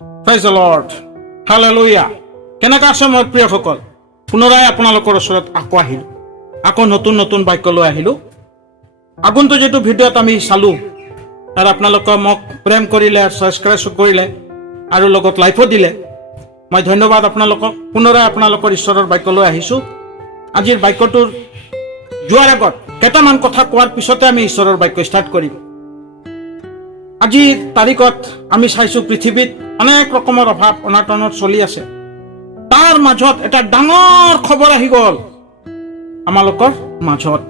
Praise the Lord. Hallelujah. কেনেকা আছে মোৰ প্ৰিয়সকল, পুনৰাই আপোনালোকৰ ওচৰত আকৌ আহিলোঁ, আকৌ নতুন নতুন বাক্য লৈ আহিলোঁ। আগন্তুক যিটো ভিডিঅ'ত আমি চালোঁ আৰু আপোনালোকে মোক প্ৰেম কৰিলে, ছাবস্ক্ৰাইব কৰিলে আৰু লগত লাইফো দিলে, মই ধন্যবাদ আপোনালোকক। পুনৰাই আপোনালোকৰ ঈশ্বৰৰ বাক্য লৈ আহিছোঁ। আজিৰ বাক্যটোৰ যোৱাৰ আগত কেইটামান কথা কোৱাৰ পিছতে আমি ঈশ্বৰৰ বাক্য ষ্টাৰ্ট কৰিম। আজিৰ তাৰিখত আমি চাইছোঁ পৃথিৱীত অনেক ৰকমৰ অভাৱ অনাটনত চলি আছে। তাৰ মাজত এটা ডাঙৰ খবৰ আহি গ'ল আমালোকৰ মাজত,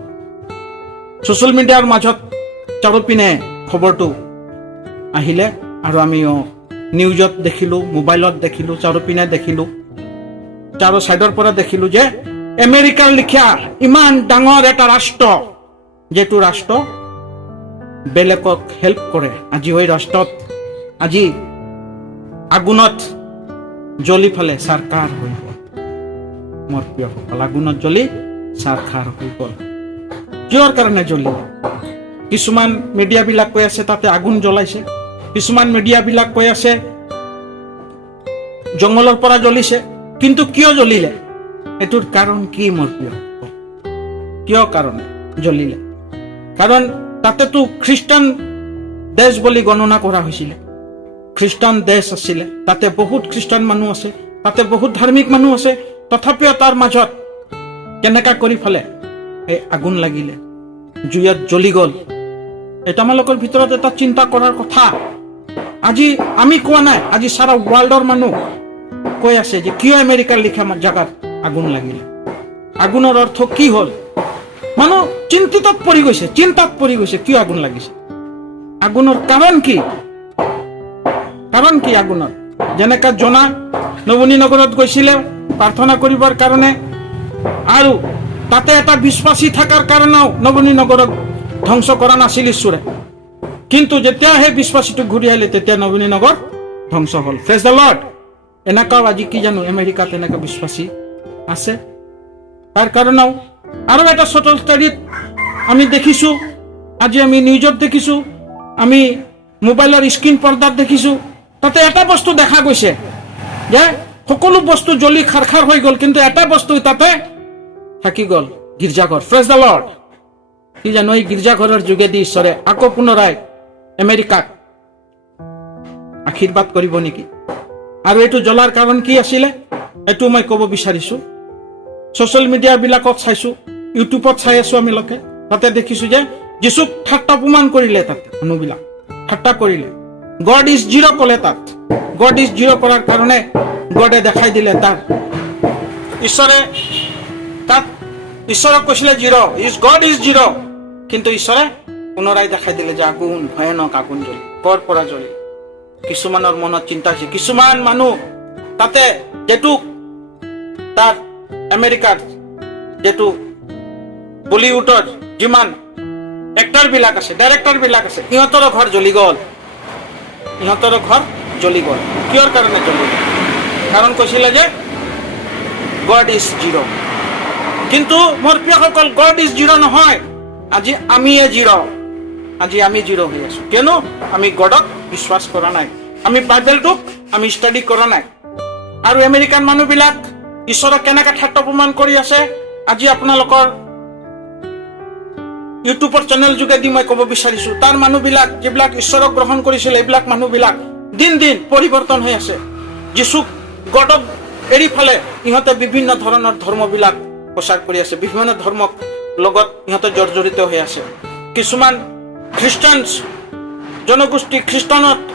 ছ'চিয়েল মিডিয়াৰ মাজত চাৰিওপিনে খবৰটো আহিলে আৰু আমি নিউজত দেখিলোঁ, মোবাইলত দেখিলোঁ, চাৰিওপিনে দেখিলোঁ, চাৰো ছাইডৰ পৰা দেখিলোঁ যে আমেৰিকাৰ লেখীয়া ইমান ডাঙৰ এটা ৰাষ্ট্ৰ, যিটো ৰাষ্ট্ৰ বেলেগক হেল্প কৰে, আজি এই ৰাষ্ট্ৰত আজি আগুনত জ্বলি ফালে চৰকাৰ হৈ গ'ল। মোৰ প্ৰিয়সকল, আগুনত জ্বলি চৰকাৰ হৈ গ'ল। কিহৰ কাৰণে জ্বলিল? কিছুমান মিডিয়াবিলাক কৈ আছে তাতে আগুন জ্বলাইছে, কিছুমান মিডিয়াবিলাক কৈ আছে জংঘলৰ পৰা জ্বলিছে। কিন্তু কিয় জ্বলিলে? এইটোৰ কাৰণ কি মোৰ প্ৰিয়সকল? কিয় কাৰণে জ্বলিলে? কাৰণ তাতেতো খ্ৰীষ্টান দেশ বুলি গণনা কৰা হৈছিলে, খ্ৰীষ্টান দেশ আছিলে, তাতে বহুত খ্ৰীষ্টান মানুহ আছে, তাতে বহুত ধাৰ্মিক মানুহ আছে। তথাপিও তাৰ মাজত কেনেকা কৰি ফালে এই আগুন লাগিলে, জুইত জ্বলি গ'ল। এটা আমালোকৰ ভিতৰত এটা চিন্তা কৰাৰ কথা। আজি আমি কোৱা নাই, আজি সাৰা ৱৰ্ল্ডৰ মানুহ কৈ আছে যে কিয় আমেৰিকাৰ লেখীয়া জাগাত আগুন লাগিলে। আগুনৰ অৰ্থ কি হ'ল? মানুহ চিন্তাত পৰি গৈছে, কিয় আগুন লাগিছে, আগুনৰ কাৰণ কি? কাৰণ কি আগুনৰ? যেনেকা জনা নবনী নগৰত গৈছিলে প্ৰাৰ্থনা কৰিবৰ কাৰণে, আৰু তাতে এটা বিশ্বাসী থকাৰ কাৰণেও নবনী নগৰক ধ্বংস কৰা নাছিল ঈশ্বৰে। কিন্তু যেতিয়া সেই বিশ্বাসীটো ঘূৰি আহিলে তেতিয়া নবনী নগৰ ধ্বংস হ'ল। Praise the lord. এনেকাও আজি কি জানো আমেৰিকাত এনেকা বিশ্বাসী আছে। তাৰ কাৰণেও আৰু এটা 17 তাৰিখ আমি দেখিছোঁ, আজি আমি নিউজত দেখিছোঁ, আমি মোবাইলৰ স্ক্ৰীণ পৰ্দাত দেখিছোঁ, তাতে এটা বস্তু দেখা গৈছে যে সকলো বস্তু জ্বলি খাৰ হৈ গ'ল, কিন্তু এটা বস্তু তাতে থাকি গ'ল, গীৰ্জাঘৰ। Praise the lord. কি জানো এই গীৰ্জাঘৰৰ যোগেদি ঈশ্বৰে আকৌ পুনৰাই আমেৰিকাক আশীৰ্বাদ কৰিব নেকি? আৰু এইটো জ্বলাৰ কাৰণ কি আছিলে এইটো মই ক'ব বিচাৰিছোঁ। ছ'চিয়েল মিডিয়াবিলাকত চাইছোঁ, ইউটিউবত চাই আছোঁ আমি লোকে, তাতে দেখিছোঁ যে যীচুক ঠাট্টা অপমান কৰিলে, তাতে মানুহবিলাক ঠাট্টা কৰিলে। গড ইজ জিৰ' ক'লে, তাত গড ইজ জিৰ' কৰাৰ কাৰণে গডে দেখাই দিলে তাত ঈশ্বৰে, তাত ঈশ্বৰক কৈছিলে জিৰ', গড ইজ জিৰ', কিন্তু ঈশ্বৰে পুনৰাই দেখাই দিলে যে আগুন, ভয়ানক আগুন জ্বলি, কৰ পৰা জ্বলি। কিছুমানৰ মনত চিন্তা হৈছে, কিছুমান মানুহ তাতে যেটো তাৰ আমেৰিকাৰ যেটো বলিউডৰ যিমান এক্টৰ বিলাক আছে, ডাইৰেক্টৰ বিলাক আছে, ইহঁতৰো ঘৰ জ্বলি গ'ল, ইহঁতৰো ঘৰ জ্বলি গ'ল। কিহৰ কাৰণে জ্বলি গ'ল? কাৰণ কৈছিলে যে গড ইজ জিৰ'। কিন্তু মোৰ প্ৰিয়সকল, গড ইজ জিৰ' নহয়, আজি আমিয়ে জিৰ'। আজি আমি জিৰ' হৈ আছো, কিয়নো আমি গডক বিশ্বাস কৰা নাই, আমি বাইবেলটোক আমি ষ্টাডি কৰা নাই। আৰু আমেৰিকান মানুহবিলাক ঈশ্বৰক কেনেকৈ ঠাট্টা অপমান কৰি আছে, আজি আপোনালোকৰ ইউটিউবৰ চেনেল যোগেদি মই ক'ব বিচাৰিছোঁ। তাৰ মানুহবিলাক যিবিলাক ঈশ্বৰক গ্ৰহণ কৰিছিলে, এইবিলাক মানুহবিলাক দিন দিন পৰিৱৰ্তন হৈ আছে। যীচুক গডক এৰি ফালে ইহঁতে বিভিন্ন ধৰণৰ ধৰ্মবিলাক প্ৰচাৰ কৰি আছে, বিভিন্ন ধৰ্মক লগত ইহঁতে জৰ্জৰিত হৈ আছে। কিছুমান খ্ৰীষ্টান জনগোষ্ঠী,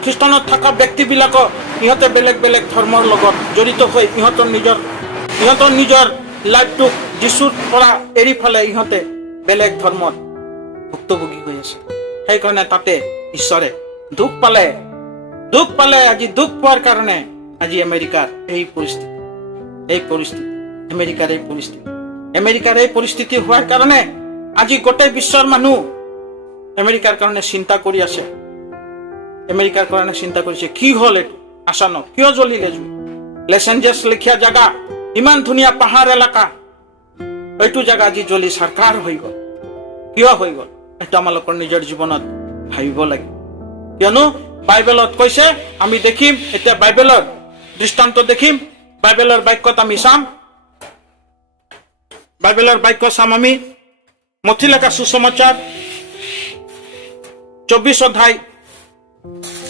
খ্ৰীষ্টানত থকা ব্যক্তিবিলাকক ইহঁতে বেলেগ বেলেগ ধৰ্মৰ লগত জড়িত হৈ ইহঁতৰ নিজৰ লাইফটোক যীচুৰ পৰা এৰি ফালে ইহঁতে বেলেগ ধৰ্মত ভুক্তভোগী হৈ আছে। সেইকাৰণে তাতে ঈশ্বৰে দুখ পালে। আজি দুখ পোৱাৰ কাৰণে আজি আমেৰিকাৰ এই পৰিস্থিতি, আমেৰিকাৰ এই পৰিস্থিতি হোৱাৰ কাৰণে আজি গোটেই বিশ্বৰ মানুহ আমেৰিকাৰ কাৰণে চিন্তা কৰি আছে। আমেৰিকাৰ কাৰণে চিন্তা কৰিছে, কি হ'ল এইটো আচানক, কিয় জ্বলিলে জুই? লছ এঞ্জেলছ লেখীয়া জাগা, ইমান ধুনীয়া পাহাৰ এলেকা, এইটো জাগা আজি জ্বলি চৰকাৰ হৈ গ'ল। কিয় হৈ গ'ল? এইটো আমালোকৰ নিজৰ জীৱনত ভাবিব লাগে। কিয়নো বাইবেলত কৈছে আমি দেখিম এতিয়া বাইবেলৰ দৃষ্টান্ত দেখিম বাইবেলৰ বাক্যত আমি চাম বাইবেলৰ বাক্য চাম আমি মথি লেখা সুসমাচার 24 অধ্যায়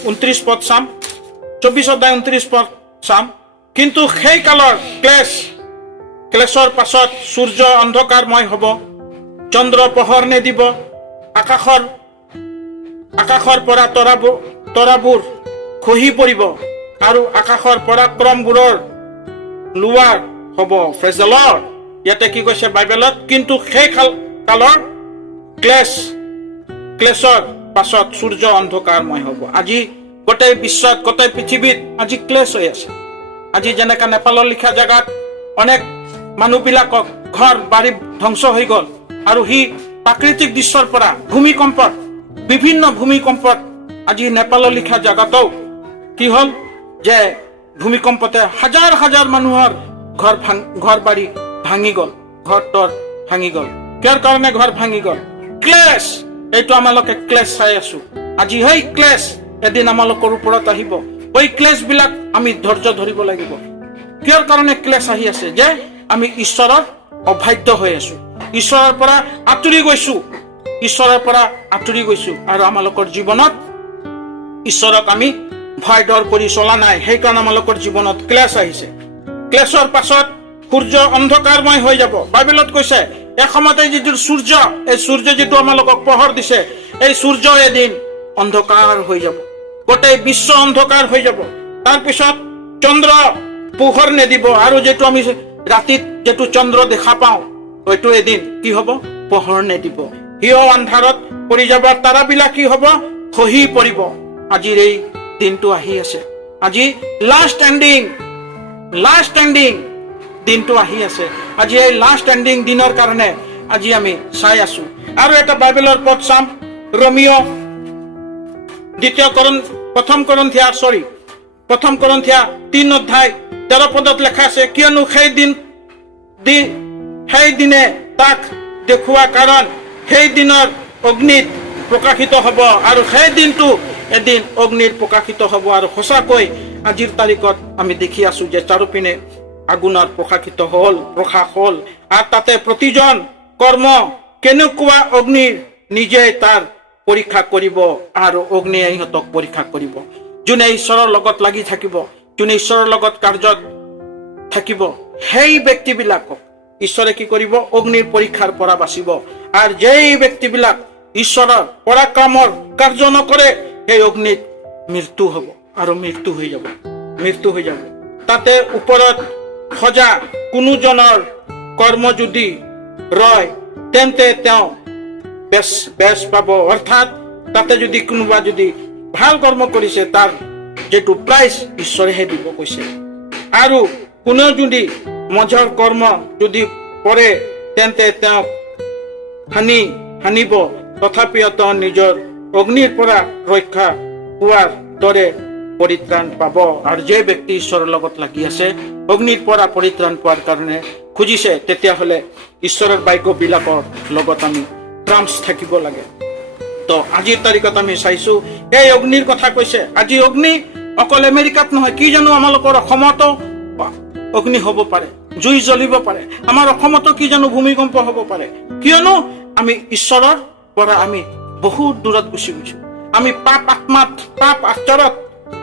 29 পদ চাম 24 অধ্যায় 29 পদ চাম কিন্তু সেই কালৰ ক্লেশৰ পাছত সূৰ্য অন্ধকাৰময় হ'ব চন্দ্ৰ পোহৰ নেদিব আকাশৰ পৰা তৰাবোৰ খহি পৰিব আৰু আকাশৰ পৰাক্ৰমবোৰৰ লোৱাৰ হ'ব প্ৰেজ দ্য লৰ্ড ইয়াতে কি কৈছে বাইবেলত কিন্তু সেই কালৰ ক্লেশৰ পাছত সূৰ্য অন্ধকাৰময় হ'ব আজি গোটেই বিশ্বত গোটেই পৃথিৱীত আজি ক্লেশ হৈ আছে আজি যেনেকা নেপালৰ লিখা জাগাত অনেক মানুহবিলাকক ঘৰ বাৰী ধ্বংস হৈ গ'ল আৰু সি প্ৰাকৃতিক দৃশ্যৰ পৰা ভূমিকম্পত বিভিন্ন ভূমিকম্পত আজি নেপালৰ লিখা জাগাতো কি হ'ল যে ভূমিকম্পতে হাজাৰ হাজাৰ মানুহৰ ঘৰ বাৰী ভাঙি গ'ল ঘৰ তৰ ভাঙি গ'ল কিয় কাৰণে ঘৰ ভাঙি গ'ল ক্লেশ এইটো আমালোকে ক্লেশ চাই আছো আজি সেই ক্লেশ এদিন আমালোকৰ ওপৰত আহিব ওই ক্লেশ বিলাক আমি ধৈৰ্য ধৰিব লাগিব কিয় কাৰণে ক্লেশ আহি আছে যে আমি ঈশ্বৰৰ অবাধ্য হৈ আছো ঈশ্বৰৰ পৰা আঁতৰি গৈছো আৰু আমালোকৰ জীৱনত ঈশ্বৰক আমি ভয় ডৰ কৰি চলা নাই সেইকাৰণে আমালোকৰ জীৱনত ক্লেশ আহিছে ক্লেশৰ পাছত সূৰ্য অন্ধকাৰময় হৈ যাব বাইবেলত কৈছে এসময়তে যিটো সূৰ্য যিটো আমালোকক পোহৰ দিছে এই সূৰ্য এদিন অন্ধকাৰ হৈ যাব গোটেই বিশ্ব অন্ধকাৰ হৈ যাব তাৰপিছত চন্দ্ৰ পোহৰ নেদিব আৰু যেটো আমি ৰাতিত যেটো চন্দ্ৰ দেখা পাওঁ হয়তো এদিন কি হ'ব পোহৰ নেদিব হিও আন্ধাৰত পৰি যাব তাৰাবিলাক কি হ'ব খহি পৰিব আজিৰ এই দিনটো আহি আছে আজি লাষ্ট এণ্ডিং দিনটো আহি আছে আজি এই লাষ্ট এণ্ডিং দিনৰ কাৰণে আজি আমি চাই আছো আৰু এটা বাইবেলৰ পদ চাম ৰোমিও প্ৰথম কৰন্থিয়া 3 অধ্যায় 13 পদত লেখা আছে কিয়নো সেই দিনে তাক দেখুৱা কাৰণ সেই দিনৰ অগ্নিত প্ৰকাশিত হ'ব আৰু সেই দিনটো এদিন অগ্নিত প্ৰকাশিত হ'ব আৰু সঁচাকৈ আজিৰ তাৰিখত আমি দেখি আছো যে চাৰিওপিনে আগুনৰ প্ৰকাশ হ'ল আৰু তাতে প্ৰতিজন কৰ্ম কেনেকুৱা অগ্নিৰ নিজে তাৰ পৰীক্ষা কৰিব আৰু অগ্নিয়ে ইহঁতক পৰীক্ষা কৰিব যোনে ঈশ্বৰৰ লগত লাগি থাকিব যোনে ঈশ্বৰৰ লগত কাৰ্যত থাকিব সেই ব্যক্তিবিলাকক ঈশ্বৰে কি কৰিব অগ্নিৰ পৰীক্ষাৰ পৰা বাচিব আৰু যেই ব্যক্তিবিলাক ঈশ্বৰৰ পৰাক্ৰমৰ কাৰ্য নকৰে সেই অগ্নিত মৃত্যু হ'ব আৰু মৃত্যু হৈ যাব তাতে ওপৰত সজা কোনোজনৰ কৰ্ম যদি ৰয় তেন্তে তেওঁ বেছ পাব অৰ্থাৎ তাতে যদি কোনোবা যদি ভাল কৰ্ম কৰিছে তাৰ যেটো প্ৰাইজ ঈশ্বৰেহে দিব কৈছে আৰু কোনেও যদি মজৰ কৰ্ম যদি কৰে তেন্তে তেওঁ হানিব তথাপিও তেওঁ নিজৰ অগ্নিৰ পৰা ৰক্ষা পোৱাৰ দৰে পৰিত্ৰাণ পাব আৰু যে ব্যক্তি ঈশ্বৰৰ লগত লাগি আছে অগ্নিৰ পৰা পৰিত্ৰাণ পোৱাৰ কাৰণে খুজিছে তেতিয়াহ'লে ঈশ্বৰৰ বাক্যবিলাকৰ লগত আমি ট্ৰাম্পছ থাকিব লাগে তো আজিৰ তাৰিখত আমি চাইছো এই অগ্নিৰ কথা কৈছে আজি অগ্নি অকল আমেৰিকাত নহয় কি জানো আমালোকৰ অসমতো অগ্নি হ'ব পাৰে জুই জ্বলিব পাৰে আমাৰ অসমতো কি জানো ভূমিকম্প হ'ব পাৰে কিয়নো আমি ঈশ্বৰৰ পৰা আমি বহুত দূৰত গুচি গৈছো আমি পাপ আচৰণত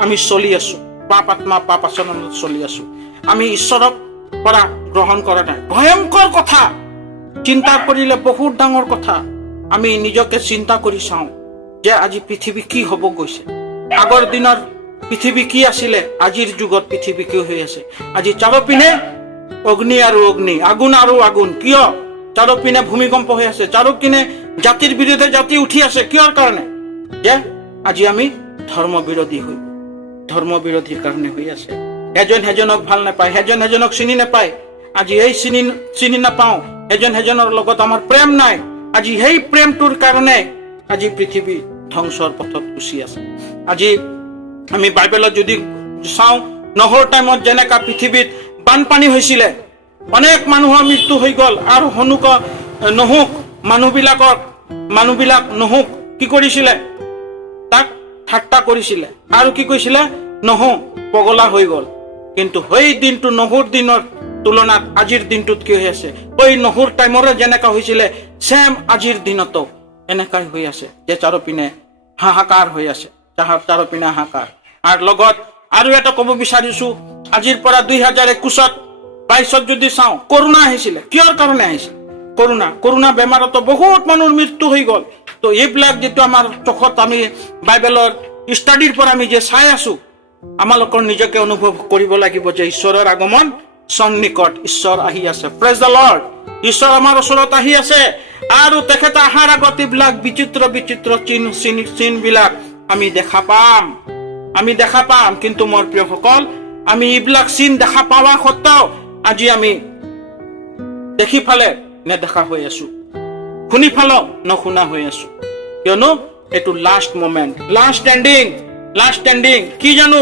আমি চলি আছো পাপ আচৰণত চলি আছো আমি ঈশ্বৰক পৰা গ্ৰহণ কৰা নাই ভয়ংকৰ কথা চিন্তা কৰিলে বহুত ডাঙৰ কথা আমি নিজকে চিন্তা কৰি চাওঁ যে আজি পৃথিৱী কি হ'ব গৈছে আগৰ দিনৰ পৃথিৱী কি আছিলে আজিৰ যুগত পৃথিৱী কি হৈ আছে আজি চাৰিওপিনে অগ্নি আৰু অগ্নি আগুন আৰু আগুন কিয় চাৰিওপিনে ভূমিকম্প হৈ আছে চাৰিওপিনে জাতিৰ বিৰুদ্ধে জাতি উঠি আছে কিয়ৰ কাৰণে যে আজি আমি ধৰ্মবিৰোধীৰ কাৰণে হৈ আছে এজন হেজনক ভাল নাপায় হেজন হেজনক চিনি নাপায় আজি এই চিনি নাপাওঁ এজন হেজনৰ লগত আমাৰ প্ৰেম নাই আজি সেই প্ৰেমটোৰ কাৰণে আজি পৃথিৱী ধ্বংসৰ পথত গুচি আছে আজি আমি বাইবেলত যদি চাওঁ নহৰ টাইমত যেনেকা পৃথিৱীত বানপানী হৈছিলে অনেক মানুহৰ মৃত্যু হৈ গ'ল আৰু মানুহবিলাক নহওক কি কৰিছিলে তাক ঠাট্টা কৰিছিলে আৰু কি কৈছিলে নহু পগলা হৈ গ'ল কিন্তু সেই দিনটো নহুৰ দিনৰ তুলনাত আজিৰ দিনটোত কি হৈ আছে ওই নহুৰ টাইমৰে যেনেকা হৈছিলে সেম আজিৰ দিনতো এনেকাই হৈ আছে যে চাৰিওপিনে হাহাকাৰ হৈ আছে চাৰিওপিনে হাহাকাৰ আৰু লগত আৰু এটা ক'ব বিচাৰিছো আজিৰ পৰা 2021 22 যদি চাওঁ কৰোনা আহিছিলে কিহৰ কাৰণে আহিছিল কৰোনা বেমাৰতো বহুত মানুহৰ মৃত্যু হৈ গ'ল তো এইবিলাক যেটো আমাৰ চখত আমি বাইবেলৰ ষ্টাডিৰ পৰা আমি যে চাই আছো আমালোকৰ নিজকে অনুভৱ কৰিব লাগিব যে ঈশ্বৰৰ আগমন সন্নিকট ঈশ্বৰ আহি আছে প্ৰেজ দ্য লৰ্ড ঈশ্বৰ আমাৰ ওচৰত আহি আছে আৰু তেখেত আহাৰ আগত এইবিলাক বিচিত্ৰ চিন বিলাক আমি দেখা পাম কিন্তু মোৰ প্ৰিয়সকল আমি এইবিলাক চিন দেখা পাৱা সত্ত্বেও আজি আমি দেখি ফালে নেদেখা হৈ আছো শুনি ফালে নশুনা হৈ আছো কিয়নো এটো লাষ্ট মোমেন্ট লাষ্ট এন্ডিং কি জানো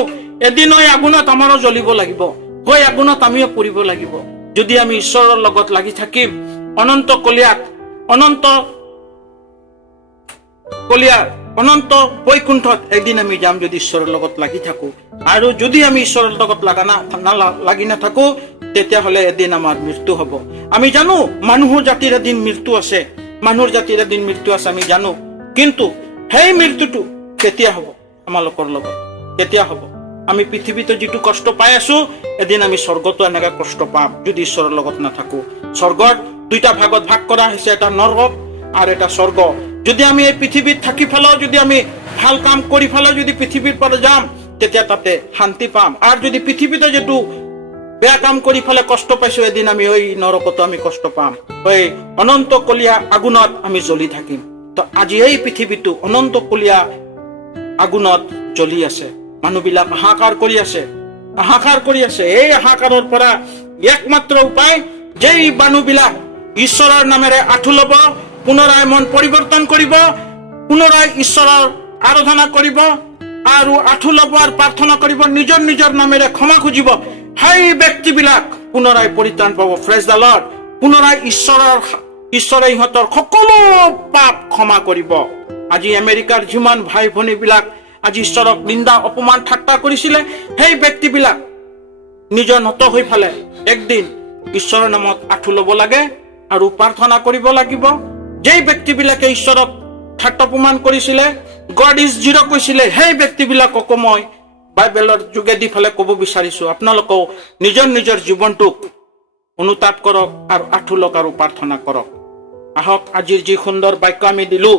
এদিন ওই আগুনত আমাৰো জ্বলিব লাগিব ওই আগুনত আমিও পৰিব লাগিব যদি আমি ঈশ্বৰৰ লগত লাগি থাকিম অনন্ত বৈকুণ্ঠত এদিন আমি যাম যদি ঈশ্বৰৰ লগত লাগি থাকো আৰু যদি আমি ঈশ্বৰৰ লগত লাগি নাথাকো তেতিয়াহ'লে এদিন আমাৰ মৃত্যু হ'ব আমি জানো মানুহৰ জাতিৰ এদিন মৃত্যু আছে আমি জানো কিন্তু সেই মৃত্যুটো কেতিয়া হ'ব আমালোকৰ লগত কেতিয়া হ'ব আমি পৃথিৱীতে যেটো কষ্ট পাই আছো এদিন আমি স্বৰ্গতো এনেকা কষ্ট পাম যদি ঈশ্বৰৰ লগত নাথাকো স্বৰ্গৰ দুইটা ভাগত ভাগ কৰা হৈছে এটা নৰক আৰু এটা স্বৰ্গ যদি আমি এই পৃথিৱীত থাকি ফেলাও যদি আমি ভাল কাম কৰি ফেলাও যদি পৃথিৱীৰ পৰা যাম তেতিয়া তাতে শান্তি পাম আৰু যদি পৃথিৱীতে যেটো বেয়া কাম কৰি ফেলে কষ্ট পাইছো এদিন আমি ওই নৰকতো আমি কষ্ট পাম ওই অনন্ত কলীয়া আগুনত আমি জ্বলি থাকিম তো আজি এই পৃথিৱীটো অনন্ত কলীয়া আগুনত জ্বলি আছে মানুহবিলাক হাহাকাৰ কৰি আছে এই হাহাকাৰৰ পৰা একমাত্ৰ উপায় যেই মানুহবিলাক ঈশ্বৰৰ নামেৰে আঁঠু ল'ব পুনৰাই মন পৰিৱৰ্তন কৰিব পুনৰাই ঈশ্বৰৰ আৰাধনা কৰিব আৰু আঁঠু ল'ব আৰু প্ৰাৰ্থনা কৰিব নিজৰ নামেৰে ক্ষমা খুজিব সেই ব্যক্তিবিলাক পুনৰাই পৰিত্ৰাণ পাব প্ৰেজ দ্য লৰ্ড পুনৰাই ঈশ্বৰে ইহঁতৰ সকলো পাপ ক্ষমা কৰিব আজি আমেৰিকাৰ যিমান ভাই ভনীবিলাক আজি ঈশ্বৰক নিন্দা অপমান ঠাট্টা কৰিছিলে সেই ব্যক্তিবিলাক নিজৰ নত হৈ ফালে একদিন ঈশ্বৰৰ নামত আঁঠু ল'ব লাগে আৰু প্ৰাৰ্থনা কৰিব লাগিব যেই ব্যক্তিবিলাকে ঈশ্বৰক ঠাট্টা অপমান কৰিছিলে গড ইজ জিৰ' কৈছিলে সেই ব্যক্তিবিলাকক মই বাইবেলৰ যোগেদি ফালে ক'ব বিচাৰিছো আপোনালোকেও নিজৰ জীৱনটোক অনুতাপ কৰক আৰু আঁঠু লওক আৰু প্ৰাৰ্থনা কৰক আহক আজিৰ যি সুন্দৰ বাক্য আমি দিলো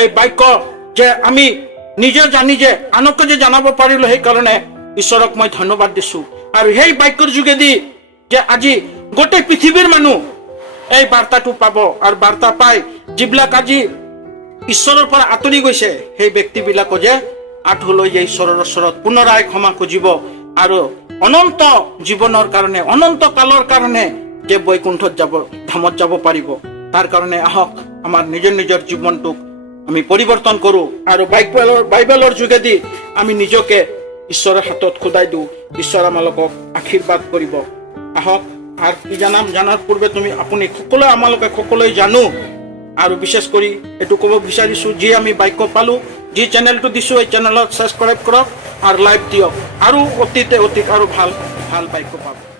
এই বাক্য যে আমি নিজে জানি যে আনকো যে জানাব পাৰিলো সেই কাৰণে ঈশ্বৰক মই ধন্যবাদ দিছো আৰু সেই বাক্যৰ যোগেদি যে আজি গোটেই পৃথিৱীৰ মানুহ এই বাৰ্তাটো পাব আৰু বাৰ্তা পাই যিবিলাক আজি ঈশ্বৰৰ পৰা আঁতৰি গৈছে সেই ব্যক্তিবিলাকো যে আঁঠু লৈ যে ঈশ্বৰৰ ওচৰত পুনৰাই ক্ষমা খুজিব আৰু অনন্ত জীৱনৰ কাৰণে অনন্ত কালৰ কাৰণে যে বৈকুণ্ঠত যাব ধামত যাব পাৰিব তাৰ কাৰণে আহক আমাৰ নিজৰ জীৱনটোক আমি পৰিৱৰ্তন কৰো আৰু বাইবেলৰ যোগেদি আমি নিজকে ঈশ্বৰৰ হাতত খোদাই দিওঁ ঈশ্বৰ আমালোকক আশীৰ্বাদ কৰিব আহক আৰু কি জানাৰ পূৰ্বে আপুনি সকলোৱে জানো আৰু বিশেষ কৰি এটো ক'ব বিচাৰিছো যি আমি বাক্য পালো যি চেনেলটো দিছো এই চেনেলত সাবস্ক্ৰাইব কৰক আৰু লাইক দিয়ক আৰু অতি আৰু ভাল বাক্য পাব